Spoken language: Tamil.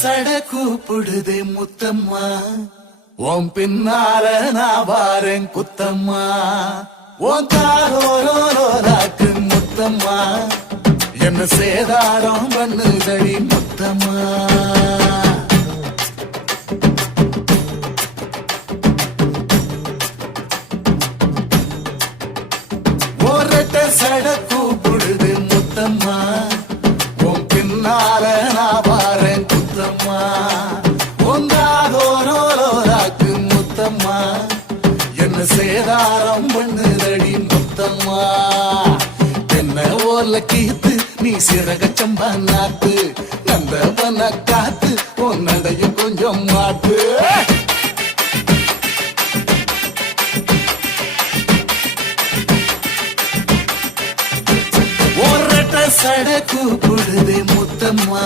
சட கூப்பிடுதே முத்தம்மா, உன் பின்னால நான் வாரேன் குத்தம்மா, உன் காரோராக்கு முத்தம்மா, என்ன சேதாரம் பண்ணுதடி முத்தம்மா. ஒரட்ட சட கூப்பிடுது முத்தம்மா, உன் பின்னால நான் வாரேன் குத்தம்மா, உங்காதோராக்கு முத்தம்மா, என்ன சேதாரம் பண்ணுதடி முத்தம்மா. என்ன ஓல கீத்து நீ சிறகச்சம்பா நாத்து, நந்தவன காத்து உன் நடைய கொஞ்சம் மாத்து. சட கூப்பிடுதே முத்தம்மா,